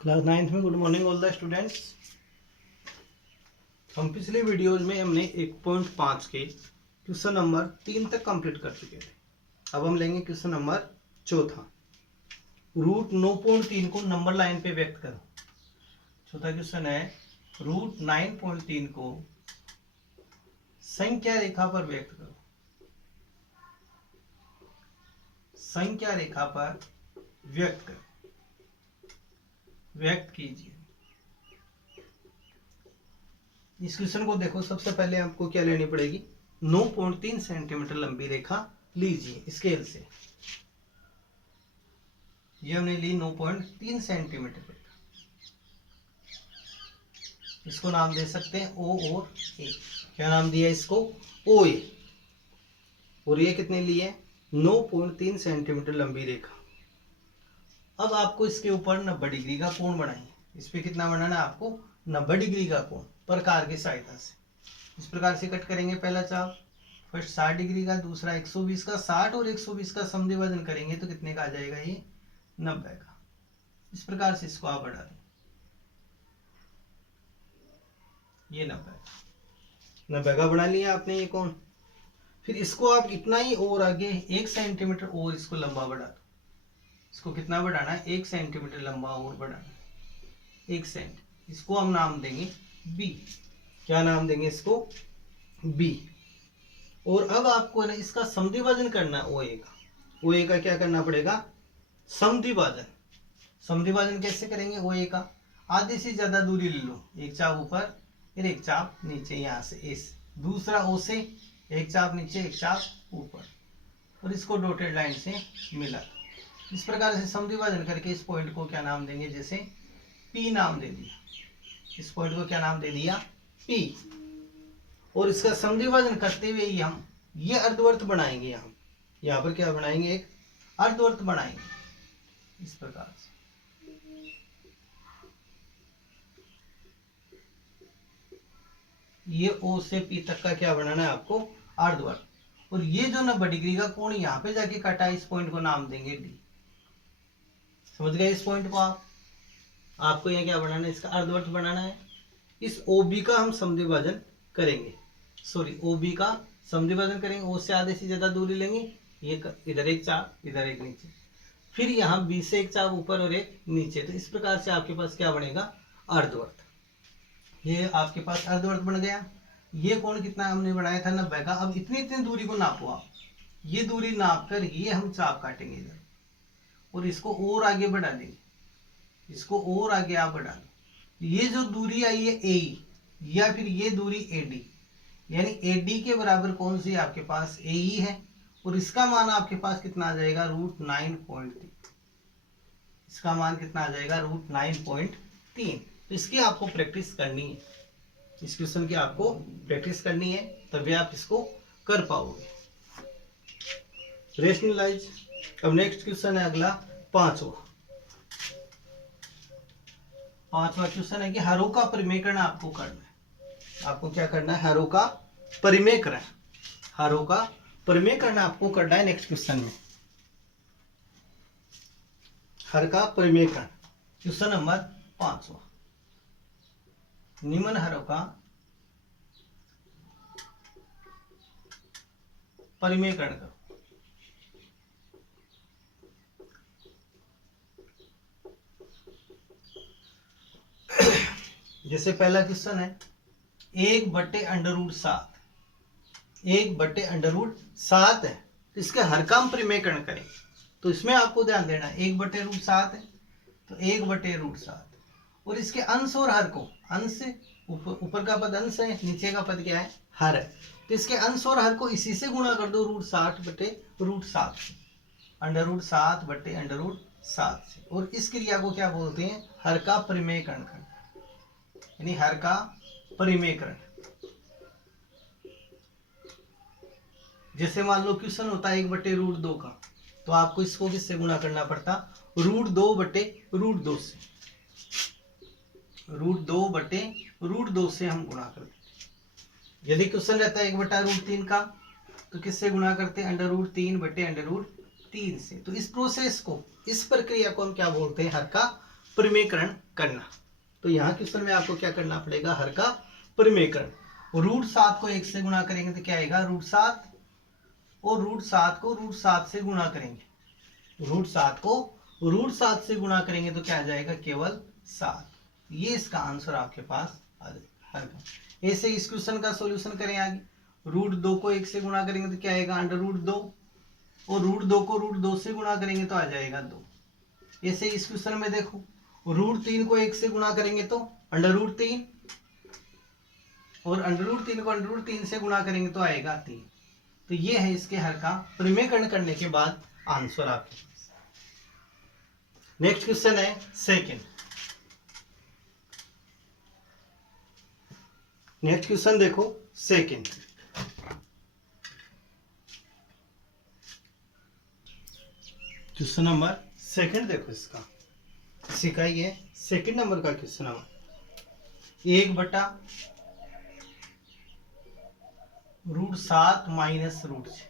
Class 9th में good morning all the students. हम पिछले वीडियोज में हमने 1.5 के क्वेश्चन नंबर 3 तक कंप्लीट कर चुके थे। अब हम लेंगे क्वेश्चन नंबर 4। रूट 9.3 को नंबर लाइन पे व्यक्त करो। चौथा क्वेश्चन है रूट 9.3 को संख्या रेखा पर व्यक्त करो। संख्या रेखा पर व्यक्त करो, व्यक्त कीजिए। इस क्वेश्चन को देखो, सबसे पहले आपको क्या लेनी पड़ेगी, 9.3 सेंटीमीटर लंबी रेखा लीजिए स्केल से। ये हमने ली 9.3 सेंटीमीटर रेखा। इसको नाम दे सकते हैं ओ और ए। क्या नाम दिया इसको, ओ ए। और ये कितने लिए, 9.3 सेंटीमीटर लंबी रेखा। अब आपको इसके ऊपर 90 डिग्री का कोण बनाएंगे। इस पे कितना बनाना है आपको, 90 डिग्री का कोण प्रकार की सहायता से। इस प्रकार से कट करेंगे। पहला चाप फर्स्ट 60 डिग्री का, दूसरा 120 का। 60 और 120 का समद्विभाजन करेंगे तो कितने का आ जाएगा, ये 90 का। इस प्रकार से इसको आप बढ़ा दें, ये 90 का बना लिया आपने ये कोण। फिर इसको आप इतना ही और आगे 1 सेंटीमीटर और इसको लंबा बढ़ा दो। इसको कितना बढ़ाना है, 1 सेंटीमीटर लंबा और बढ़ाना, 1 सेंट। इसको हम नाम देंगे बी। क्या नाम देंगे इसको, बी। और अब आपको ना इसका समद्विभाजन करना है ओ ए का। ओ ए का क्या करना पड़ेगा, समद्विभाजन। समद्विभाजन कैसे करेंगे ओ ए का, आधे से ज्यादा दूरी ले लो। एक चाप ऊपर फिर एक चाप नीचे, यहां से इस दूसरा ओ से एक चाप नीचे एक चाप ऊपर, और इसको डॉटेड लाइन से मिला। इस प्रकार से समद्विभाजन करके इस पॉइंट को क्या नाम देंगे, जैसे पी नाम दे दिया। इस पॉइंट को क्या नाम दे दिया, पी। और इसका समद्विभाजन करते हुए ही हम ये अर्धवर्त बनाएंगे। यहाँ पर क्या बनाएंगे, एक अर्धवर्त बनाएंगे इस प्रकार से। ये ओ से पी तक का क्या बनाना है आपको, अर्धवर्त। और ये जो 90 डिग्री का कोण यहाँ पे जाके कटा है, इस पॉइंट को नाम देंगे डी। समझ गए इस पॉइंट को आपको यहाँ क्या बनाना है, इसका अर्धवर्त बनाना है। इस OB का हम समद्विभाजन करेंगे, सॉरी OB का समद्विभाजन करेंगे। O से आधे से ज्यादा दूरी लेंगे, ये इधर एक चाप इधर एक नीचे, फिर यहाँ B से एक चाप ऊपर और एक नीचे। तो इस प्रकार से आपके पास क्या बनेगा, अर्धवर्त। ये आपके पास अर्धवर्त बन गया। ये कोण कितना हमने बनाया था, 90 का। अब इतनी इतनी दूरी को नापो आप। ये दूरी नाप कर ये हम चाप काटेंगे इधर, और इसको और आगे बढ़ा देंगे। इसको और आगे आप बढ़ा दो। ये जो दूरी आई है ए, या फिर ये दूरी एडी, यानी एडी के बराबर कौन सी आपके पास, ए ही है। और इसका मान आपके पास कितना आ जाएगा, रूट 9.3। इसका मान कितना आ जाएगा, रूट 9.3। तो इसकी आपको प्रैक्टिस करनी है, इस क्वेश्चन की आपको प्रैक्टिस करनी है, तभी आप इसको कर पाओगे। रेशनलाइज। अब नेक्स्ट क्वेश्चन है अगला, पांचवा क्वेश्चन है कि हरों का परिमेयकरण आपको करना है। आपको क्या करना है, हरों का परिमेयकरण। हरों का परिमेयकरण आपको करना है नेक्स्ट क्वेश्चन में। हर का परिमेयकरण, क्वेश्चन नंबर 5। निम्न हरों का परिमेयकरण करो। जैसे पहला क्वेश्चन है 1/√7। 1/√7 है, तो इसके हर का हम परिमेयकरण करें। तो इसमें आपको ध्यान देना है, 1/√7 है तो 1/√7। और इसके अंश और हर को, अंश ऊपर का पद अंश है, नीचे का पद क्या है, हर है। तो इसके अंश और हर को इसी से गुणा कर दो, √60/√7 से, √7/√7 से। और इस क्रिया को क्या बोलते हैं, हर का परिमेयकरण करना, यानी हर का परिमेयकरण। जैसे मान लो क्वेश्चन होता है 1/√2 का, तो आपको इसको किससे गुणा करना पड़ता, √2/√2 से। √2/√2 से हम गुणा करते। यदि क्वेश्चन रहता है 1/√3 का, तो किससे गुणा करते हैं, √3/√3 से। तो इस प्रोसेस को, इस प्रक्रिया को हम क्या बोलते हैं, हर का परिमेयकरण करना। तो यहाँ क्वेश्चन में आपको क्या करना पड़ेगा, हर का परिमेयकरण। रूट 7 को 1 से गुणा करेंगे तो क्या आएगा रूट 7, और रूट 7 को रूट 7 से गुणा करेंगे, रूट 7 को रूट 7 से गुणा करेंगे तो क्या आ जाएगा केवल 7। ये इसका आंसर आपके पास आ जाएगा हर का। ऐसे इस क्वेश्चन का सॉल्यूशन करें आगे। रूट 2 को 1 से गुणा करेंगे तो क्या आएगा अंडर रूट 2, और रूट 2 को रूट 2 से गुणा करेंगे तो आ जाएगा 2। ऐसे इस क्वेश्चन में देखो, रूट 3 को 1 से गुणा करेंगे तो अंडर रूट 3, और अंडर रूट 3 को अंडर रूट 3 से गुणा करेंगे तो आएगा 3। तो ये है इसके हर का परिमेयकरण करने के बाद आंसर आपके पास। नेक्स्ट क्वेश्चन है सेकंड। नेक्स्ट क्वेश्चन देखो सेकंड। क्वेश्चन नंबर सेकंड देखो, इसका इसी का ही है सेकंड नंबर का क्वेश्चन नंबर 1/√7 माइनस रूट 6।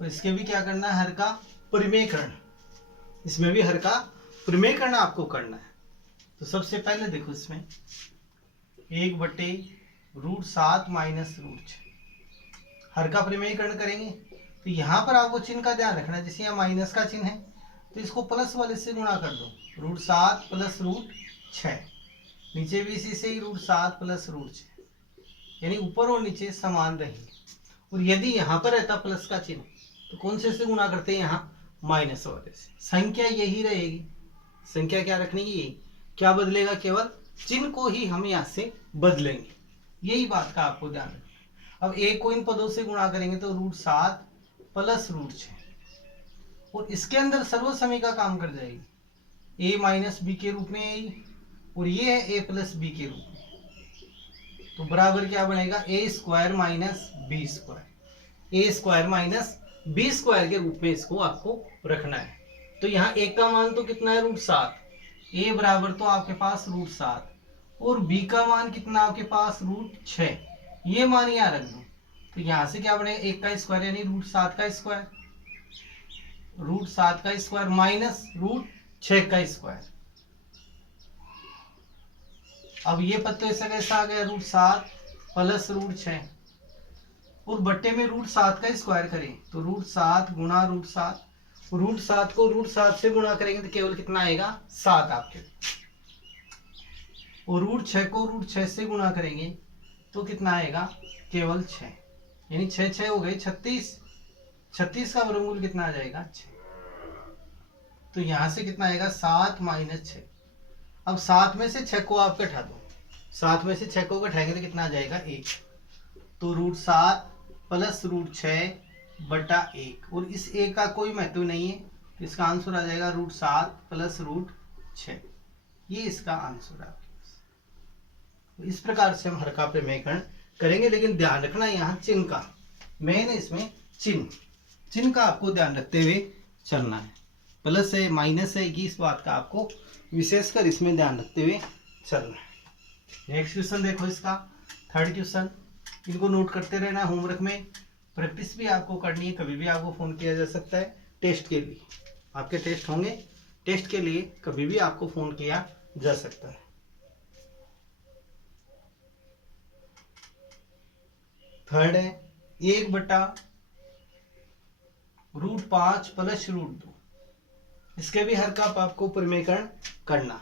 तो इसके भी क्या करना है हर का परिमेयकरण, इसमें भी हर का परिमेयकरण आपको करना है। तो सबसे पहले देखो इसमें 1/√7 माइनस रूट 6 हर का परिमेयकरण करेंगे। तो यहाँ पर आपको चिन्ह का ध्यान रखना है, जैसे यहाँ माइनस का चिन्ह है तो इसको प्लस वाले से गुणा कर दो, रूट 7 प्लस रूट 6। नीचे भी इसी से ही रूट 7 प्लस रूट 6, यानी ऊपर और नीचे समान रहेंगे। और यदि यहाँ पर रहता प्लस का चिन्ह तो कौन से गुणा करते हैं, यहाँ माइनस वाले से। संख्या यही रहेगी, संख्या क्या रखनी है यही, क्या बदलेगा केवल चिन्ह को ही हम यहाँ से बदलेंगे। यही बात का आपको ध्यान रखना। अब एक को इन पदों से गुणा करेंगे तो रूट 7 प्लस रूट 6, और इसके अंदर सर्वसमीका काम कर जाएगी, a माइनस बी के रूप में आई, और ये है a प्लस बी के रूप में। तो बराबर क्या बनेगा a square minus B square, a square minus B square के रूप में इसको आपको रखना है। तो यहाँ a का मान तो कितना है रूट 7, a बराबर तो आपके पास रूट 7, और b का मान कितना आपके पास रूट 6, ये मान यहाँ रख दो। तो यहाँ से क्या बनेगा 1 का स्क्वायर यानी रूट 7 का स्क्वायर, रूट 7 का स्क्वायर माइनस रूट 6 का स्क्वायर। अब ये पद तो ऐसा कैसा आ गया रूट 7 प्लस रूट 6, और बट्टे में रूट 7 का स्क्वायर करें तो रूट 7 गुणा रूट 7, रूट 7 को रूट 7 से गुणा करेंगे तो केवल कितना आएगा 7 आपके, और रूट 6 को रूट 6 से गुणा करेंगे तो कितना आएगा केवल 6, यानी 6 6 हो गए 36, 36 का वर्गमूल कितना आ जाएगा 6। तो यहां से कितना आएगा 7 माइनस 6। अब 7 में से 6 को आप घटा दो, 7 में से 6 को घटाएंगे तो कितना आ जाएगा 1। तो रूट 7 प्लस रूट 6 बटा 1, और इस 1 का कोई महत्व नहीं है, तो इसका आंसर आ जाएगा रूट 7 प्लस रूट 6। ये इसका आंसर है आपके पास। तो इस प्रकार से हम हर का परिमेयकरण करेंगे, लेकिन ध्यान रखना यहाँ चिन्ह का, मेन इसमें चिन्ह का आपको ध्यान रखते हुए चलना है। प्लस है माइनस है, इस बात का आपको विशेषकर इसमें ध्यान रखते हुए चलना है। नेक्स्ट क्वेश्चन देखो, इसका थर्ड क्वेश्चन, इनको नोट करते रहना होमवर्क में, प्रैक्टिस भी आपको करनी है। कभी भी आपको फोन किया जा सकता है टेस्ट के लिए, आपके टेस्ट होंगे, टेस्ट के लिए कभी भी आपको फोन किया जा सकता है। थर्ड है 1/√5 प्लस रूट 2, इसके भी हर का आपको परिमेयकरण करना है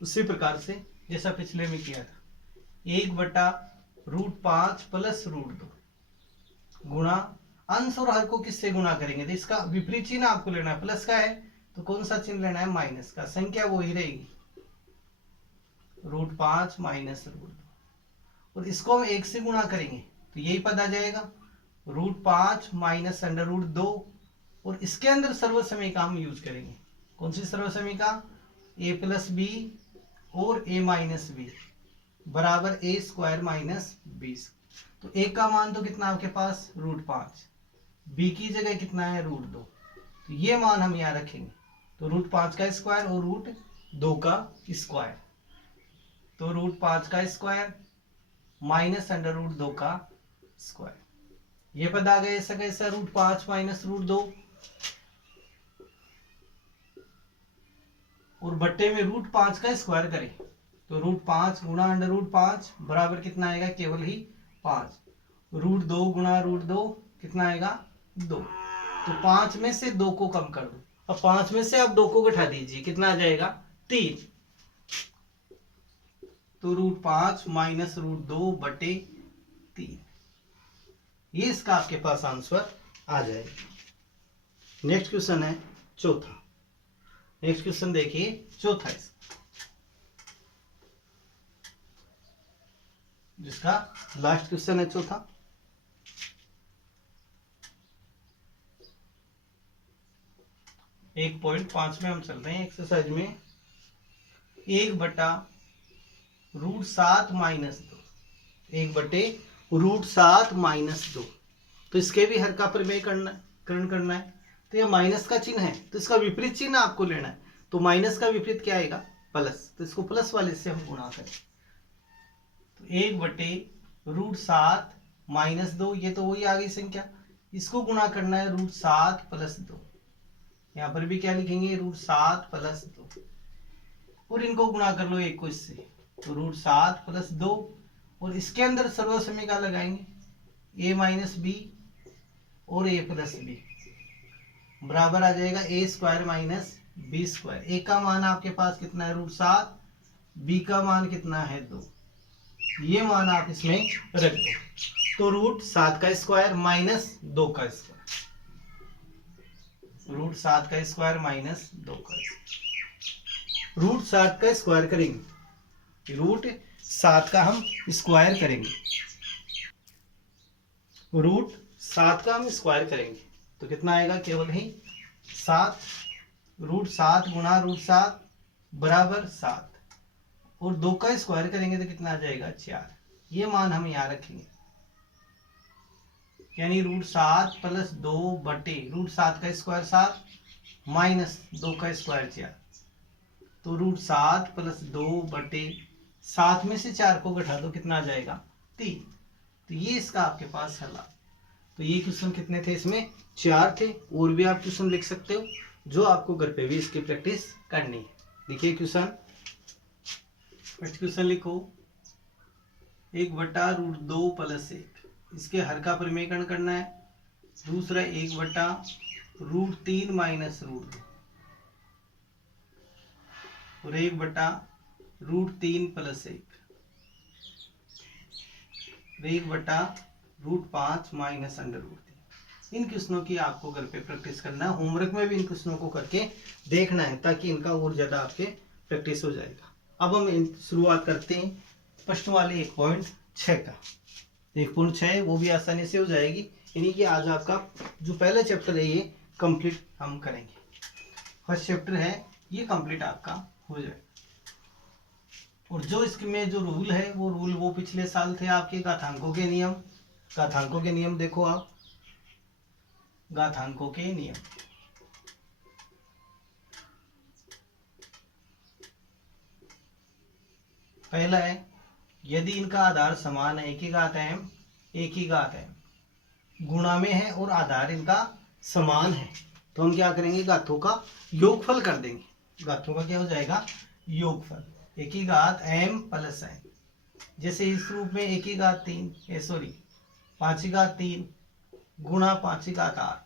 उसी प्रकार से जैसा पिछले में किया था। 1/√5 प्लस रूट 2 गुणा अंश और हर को किससे गुणा करेंगे, तो इसका विपरीत चिन्ह आपको लेना है। प्लस का है तो कौन सा चिन्ह लेना है माइनस का, संख्या वो ही रहेगी √5 माइनस रूट 2, और इसको हम 1 से गुणा करेंगे तो यही पद आ जाएगा √5 माइनस अंडर रूट 2, और इसके अंदर सर्वसमीका हम यूज करेंगे। कौन सी सर्वसमीका, a प्लस बी और a माइनस बी बराबर a स्क्वायर माइनस बी। तो a का मान तो कितना आपके पास √5, b की जगह कितना है √2, तो ये मान हम यहाँ रखेंगे। तो √5 का स्क्वायर और √2 का स्क्वायर, तो √5 का स्क्वायर माइनस अंडर रूट 2 का स्क्वायर, ये पद आ गया ऐसा कैसा √5 माइनस √2, और बट्टे में √5 का स्क्वायर करें तो √5 गुणा √5 बराबर कितना आएगा, केवल ही 5। √2 गुणा √2 कितना आएगा, 2। तो 5 में से 2 को कम कर दो। अब 5 में से आप 2 को घटा दीजिए, कितना आ जाएगा, 3। तो √5 माइनस √2 बटे 3, ये इसका आपके पास आंसर आ जाएगा। नेक्स्ट क्वेश्चन है चौथा। नेक्स्ट क्वेश्चन देखिए चौथा इसका, जिसका लास्ट क्वेश्चन है चौथा। एक 1.5 में हम चल रहे हैं एक्सरसाइज में। 1/√7 माइनस 2, 1/√7 माइनस 2। तो इसके भी हर का परिमेयकरण करना है। तो यह माइनस का चिन्ह है, तो इसका विपरीत चिन्ह आपको लेना है। तो माइनस का विपरीत क्या आएगा, प्लस। तो इसको प्लस वाले से हम गुणा करें तो 1/√7 माइनस 2, ये तो वही आ गई संख्या। इसको गुणा करना है √7 प्लस 2। यहाँ पर भी क्या लिखेंगे, √7 प्लस 2। और इनको गुणा कर लो एक को इससे, तो √7 प्लस 2। और इसके अंदर सर्वसमीका लगाएंगे, a माइनस बी और a प्लस बी बराबर आ जाएगा a² माइनस b²। a का मान आपके पास कितना है, √7, b का मान कितना है, 2। ये मान आप इसमें रख दो। तो √7 का स्क्वायर माइनस 2 का स्क्वायर, √7 का स्क्वायर माइनस 2 का स्क्वायर। √7 का स्क्वायर करेंगे, √7 का हम स्क्वायर करेंगे, √7 का हम स्क्वायर करेंगे तो कितना आएगा, केवल ही 7। √7 गुणा √7 बराबर 7। और 2 का स्क्वायर करेंगे तो कितना आ जाएगा, 4। ये मान हम यहाँ रखेंगे, यानी √7 प्लस 2 बटे √7 का स्क्वायर 7 माइनस 2 का स्क्वायर 4। तो √7 प्लस 2 बटे 7 में से 4 को घटा दो, कितना आ जाएगा, 3। तो ये इसका आपके पास हल। तो ये क्वेश्चन कितने थे, इसमें 4 थे। और भी आप क्वेश्चन लिख सकते हो, जो आपको घर पे भी इसकी प्रैक्टिस करनी है। देखिए क्वेश्चन, फर्स्ट क्वेश्चन लिखो, 1/√2 प्लस 1, इसके हर का परिमेयकरण करना है। दूसरा 1/√3 माइनस √2 और 1/√3 प्लस 1, 1/√5 माइनस √3। इन क्वेश्चनों की आपको घर पे प्रैक्टिस करना है। होमवर्क में भी इन क्वेश्चनों को करके देखना है, ताकि इनका और ज्यादा आपके प्रैक्टिस हो जाएगा। अब हम शुरुआत करते हैं फर्स्ट वाले 1.6 का। 1.6 वो भी आसानी से हो जाएगी, यानी कि आज आपका जो पहला चैप्टर है ये कंप्लीट हम करेंगे। फर्स्ट चैप्टर है ये कंप्लीट आपका हो जाएगा। और जो इसमें जो रूल है वो पिछले साल थे आपके घातांकों के नियम। घातांकों के नियम देखो आप, घातांकों के नियम। पहला है, यदि इनका आधार समान है, एक ही घात m, एक ही घात m, गुणा में है और आधार इनका समान है, तो हम क्या करेंगे, घातों का योगफल कर देंगे। घातों का क्या हो जाएगा, योगफल। एक ही घात m प्लस n, जैसे इस रूप में एक ही घात 5 की घात 3 गुणा 5 की घात 8।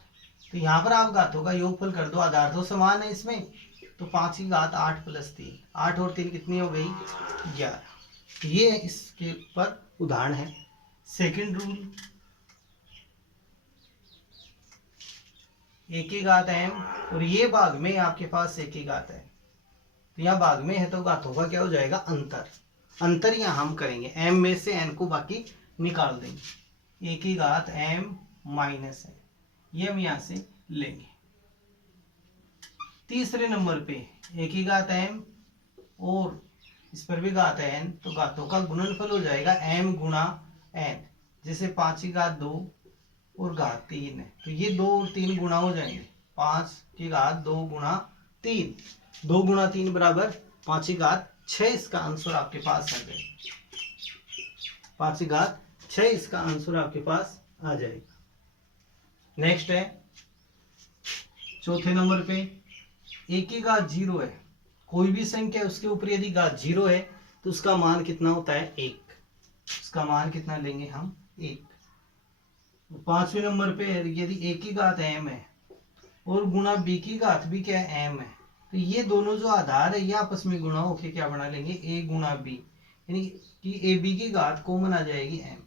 तो यहाँ पर आप घातों का योगफल कर दो, आधार तो समान है इसमें, तो 5 की घात 8 प्लस 3, 8 और 3 कितनी हो गई, 11। ये इसके ऊपर उदाहरण है। सेकंड रूल, एक ही घात m और ये भाग में आपके पास एक ही घात है, तो यहाँ भाग में है तो घातों का क्या हो जाएगा, अंतर। अंतर यहाँ हम करेंगे, m में से n को बाकी निकाल देंगे। एक ही घात m माइनस n, ये हम यहाँ से लेंगे। तीसरे नंबर पे एक ही घात m और इस पर भी घात है n, तो घातों का गुणनफल हो जाएगा m गुणा n। जैसे 5 की घात 2 और घात 3 है, तो ये 2 और 3 गुणा हो जाएंगे, 5 की घात 2 गुणा 3, 2 गुणा 3 बराबर 5 की घात 6। इसका आंसर आपके पास आ जाएगा, 5 की घात 6 इसका आंसर आपके पास आ जाएगा। नेक्स्ट है चौथे नंबर पे, एक ही घात 0 है कोई भी संख्या उसके ऊपर यदि घात 0 है तो उसका मान कितना होता है 1। उसका मान कितना लेंगे हम 1। 5वें नंबर पे यदि a की घात m है और गुणा b की घात भी क्या है m है, तो ये दोनों जो आधार है ये आपस में गुणा होके क्या बना लेंगे a गुणा b, यानी कि a b की घात कॉमन आ जाएगी m,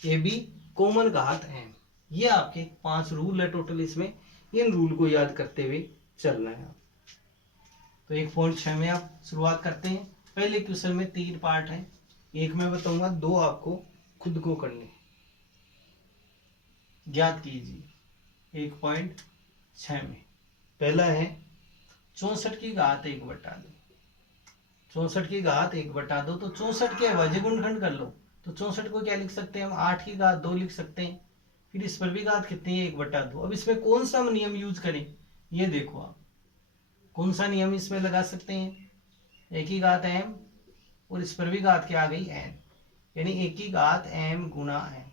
a b कॉमन घात m। ये आपके 5 रूल है टोटल, इसमें इन रूल को याद करते हुए चलना है। तो 1.6 में आप शुरुआत करते हैं। पहले क्वेश्चन में 3 पार्ट है, एक मैं बताऊंगा, 2 आपको खुद को करने। ज्ञात कीजिए 1.6 में पहला है 64 की घात 1/2। 64 की घात 1/2, तो 64 के अभाज्य गुणनखंड कर लो। तो 64 को क्या लिख सकते हैं हम, 8 की घात 2 लिख सकते हैं। फिर इस पर भी घात कितनी है 1/2। अब इसमें कौन सा नियम यूज करें, ये देखो आप कौन सा नियम इसमें लगा सकते हैं। एक की घात m और इस पर भी घात क्या आ गई n, यानी एक की घात m गुणा n।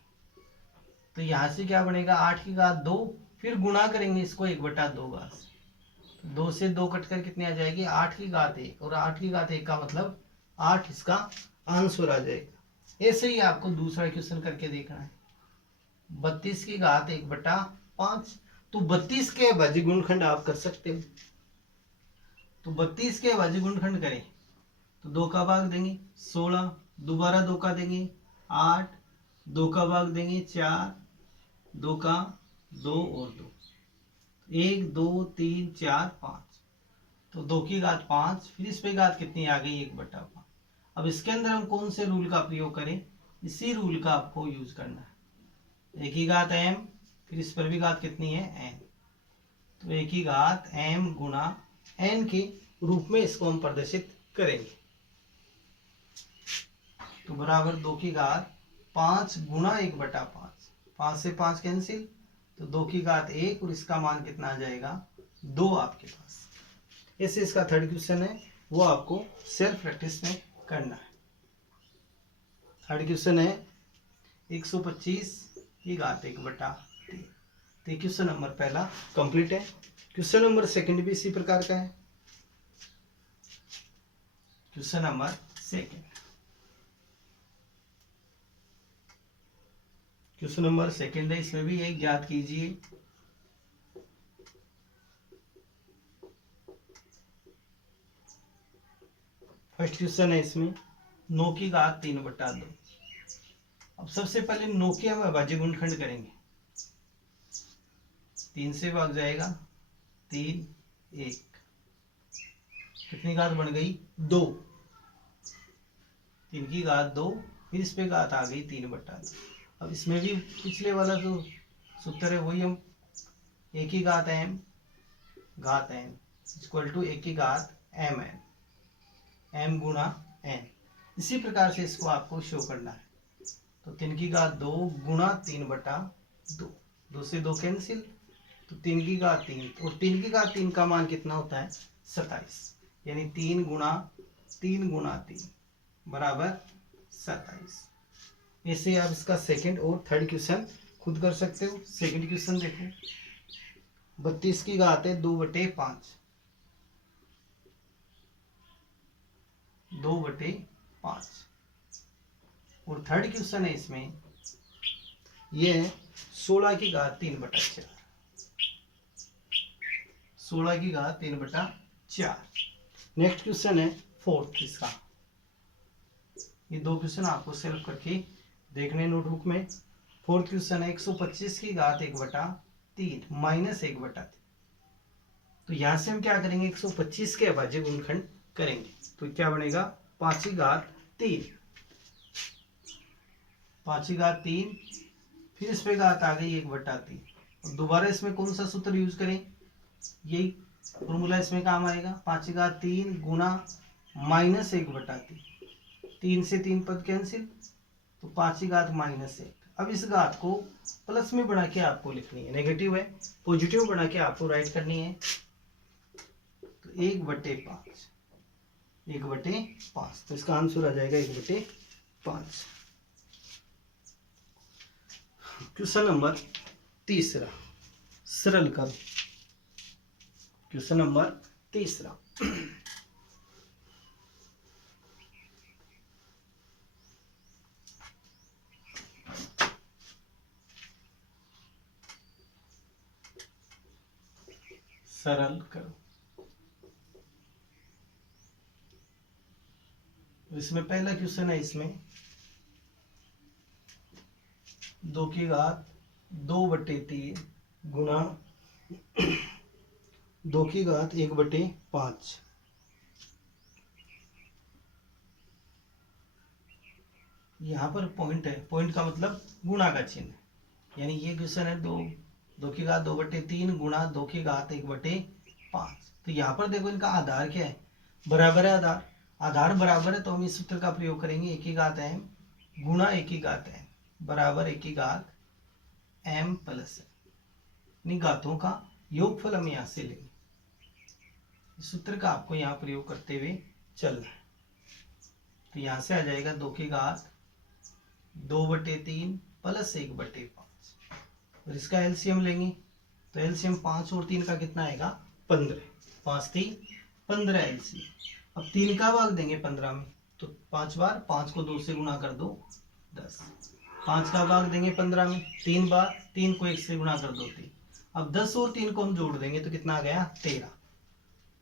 तो यहां से क्या बनेगा 8 की घात 2, फिर गुणा करेंगे इसको 1/2 घात से, 2 से 2 कटकर कितनी आ जाएगी 8 की घात 1, और 8 की घात 1 का मतलब 8 इसका आंसर आ जाएगा। ऐसे ही आपको दूसरा क्वेश्चन करके देखना है 32 की घात 1/5। तो 32 के अभाज्य गुणनखंड आप कर सकते हो। तो 32 के अभाज्य गुणनखंड करें तो 2 का भाग देंगे 16, दोबारा 2 का देंगे 8, 2 का भाग देंगे 4, 2 का 2 और 2, 1 2 3 4 5, तो 2 की घात 5, फिर इस पे घात कितनी आ गई 1/5। अब इसके अंदर हम कौन से रूल का प्रयोग करें, इसी रूल का आपको यूज करना है। एक ही घात m, फिर इस पर भी घात कितनी है n, तो एक ही घात m गुणा n के रूप में इसको हम प्रदर्शित करेंगे। तो बराबर 2 की घात 5 गुणा 1/5, 5 से 5 कैंसिल, तो 2 की घात 1 और इसका मान कितना आ जाएगा 2 आपके पास। ऐसे इसका थर्ड क्वेश्चन है, वो आपको सेल्फ प्रैक्टिस में करना है। थर्ड क्वेश्चन है 125 की घात 1/3। तो क्वेश्चन नंबर पहला कंप्लीट है। क्वेश्चन नंबर सेकंड भी इसी प्रकार का है। Question number second, question number second है, इसमें भी एक ज्ञात कीजिए फर्स्ट क्वेश्चन है इसमें 9 की घात 3/2। अब सबसे पहले 9 के हम अभाज्य गुणनखंड करेंगे। 3 से भाग जाएगा 3 1, कितनी घात बन गई 2, 3 की घात 2, फिर इस पे घात आ गई 3/2। अब इसमें भी पिछले वाला जो सूत्र है वही हम एक ही घात m घात n इक्वल टू एक की घात m n, m गुणा n। इसी प्रकार से इसको आपको शो करना है। तो 3 की घात 2 गुणा 3/2, 2 से 2 कैंसिल, तो 3 की घात 3, और 3 की घात 3 का मान कितना होता है 27, यानी 3 गुणा 3 बराबर 27। ऐसे आप इसका सेकंड और थर्ड क्वेश्चन खुद कर सकते हो। सेकंड क्वेश्चन देखो 32 की घात है 2/5, 2/5, और थर्ड क्वेश्चन है इसमें ये है 16 की घात 3/4, 16 की घात 3/4। नेक्स्ट क्वेश्चन है फोर्थ इसका। ये 2 क्वेश्चन आपको सेल्फ करके देखने नोटबुक में। फोर्थ क्वेश्चन है 125 की घात 1/3 माइनस 1/3। तो यहां से हम क्या करेंगे 125 के अभाज्य गुणनखंड करेंगे। तो क्या बनेगा 5 की घात 3, 5 की घात 3, फिर इस पे घात आ गई 1/3। दोबारा इसमें कौन सा सूत्र यूज करें, यही फॉर्मूला इसमें काम आएगा। 5 की घात 3 गुणा माइनस 1/3, 3 से 3 पद कैंसिल, तो 5 की घात -1। अब इस घात को प्लस में बढ़ा के आपको लिखनी है, नेगेटिव है पॉजिटिव बना के आपको राइट करनी है। तो 1/5, 1/5, तो इसका आंसर आ जाएगा 1/5। क्वेश्चन नंबर तीसरा, सरल कर। क्वेश्चन नंबर तीसरा सरल करो। इसमें पहला क्वेश्चन है, इसमें 2 की घात 2/3 गुना 2 की घात 1/5। यहाँ पर पॉइंट है, पॉइंट का मतलब गुणा का चिन्ह, यानी ये क्वेश्चन है 2 की घात 2/3 गुणा 2 की घात 1/5। तो यहाँ पर देखो इनका आधार क्या है, बराबर है आधार, आधार बराबर है तो हम इस सूत्र का प्रयोग करेंगे, 1 की घात m गुणा 1 की घात m बराबर 1 की घात m प्लस n, घातों का योगफल हम यहाँ से लेंगे। इस सूत्र का आपको यहाँ प्रयोग करते हुए चलना है। तो यहाँ से आ जाएगा 2 की घात 2/3 प्लस 1/5, और इसका एलसीएम लेंगे तो एलसीएम 5 और 3 का कितना आएगा 15, 5 3 15 एलसीएम। अब 3 का भाग देंगे 15 में, तो 5 बार 5 को 2 से गुणा कर दो 10, 5 का भाग देंगे 15 में 3 बार, 3 को 1 से गुणा कर दो 3। अब 10 और 3 को हम जोड़ देंगे तो कितना आ गया 13,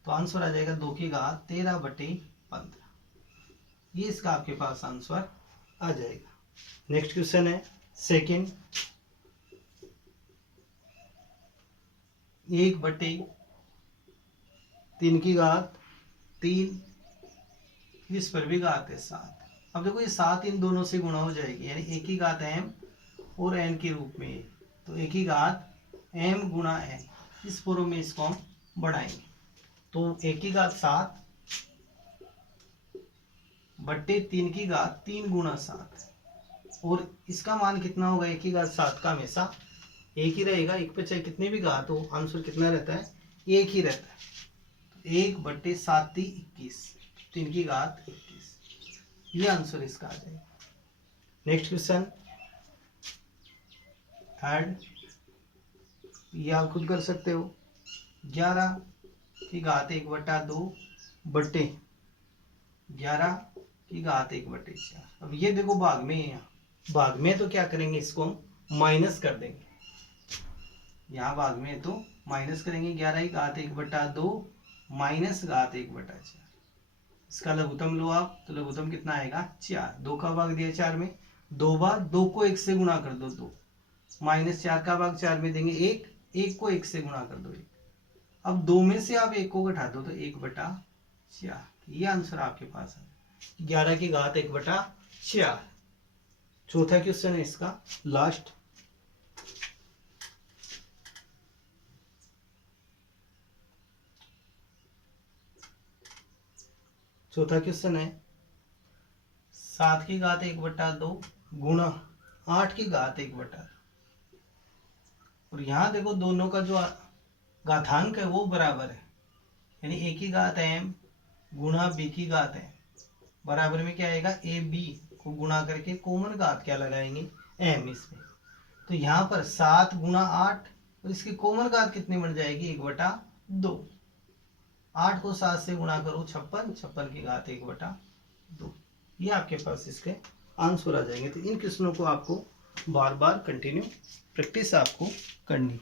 तो आंसर आ जाएगा 2 की घात 13/15। ये इसका आपके पास आंसर आ जाएगा। नेक्स्ट क्वेश्चन है सेकंड, 1/3 की घात 3, इस पर भी घात है 7। अब देखो ये 7 इन दोनों से गुणा हो जाएगी, यानी 1 की घात m और n के रूप में, तो 1 की घात m गुणा n, इस फॉर्म में इसको हम बढ़ाएंगे। तो 1 की घात 7/3 की घात 3 गुणा 7, और इसका मान कितना होगा, 1 की घात 7 का हमेशा एक ही रहेगा, एक पे चाहे कितनी भी घात हो आंसर कितना रहता है, एक ही रहता है। 1/7 21, 3 की घात 21, ये आंसर इसका आ जाएगा। नेक्स्ट क्वेश्चन थर्ड, ये आप खुद कर सकते हो, 11 की घात 1/2 बट्टे 11 की घात 1/4। अब ये देखो भाग में है, यहाँ भाग में तो क्या करेंगे, इसको हम माइनस कर देंगे, यहाँ भाग में तो माइनस करेंगे, 11 की घात 1/2 माइनस घात 1/4। इसका लघुत्तम लो आप, तो लघुत्तम कितना आएगा 4, 2 का भाग दिया 4 में, 2 बार 2 को 1 से गुणा कर दो 2, माइनस 4 का भाग 4 में देंगे 1, 1 को 1 से गुणा कर दो 1। अब 2 में से आप 1 को घटा दो तो 1/4, ये आंसर आपके पास है 11 की घात 1/4। चौथा क्वेश्चन है इसका लास्ट, चौथा क्वेश्चन है 7 की घात 1/2 गुणा 8 की घात 1/2, और यहाँ देखो दोनों का जो घातांक है वो बराबर है, यानी a की घात m गुणा b की घात m बराबर में क्या आएगा, a b को गुणा करके कॉमन घात क्या लगाएंगे m इसमें। तो यहाँ पर 7 गुणा 8, और इसकी कॉमन घात कितनी बन जाएगी 1/2, 8 को 7 से गुणा करो 56, 56 की घात 1/2, ये आपके पास इसके आंसर आ जाएंगे। तो इन क्वेश्चनों को आपको बार बार कंटिन्यू प्रैक्टिस आपको करनी।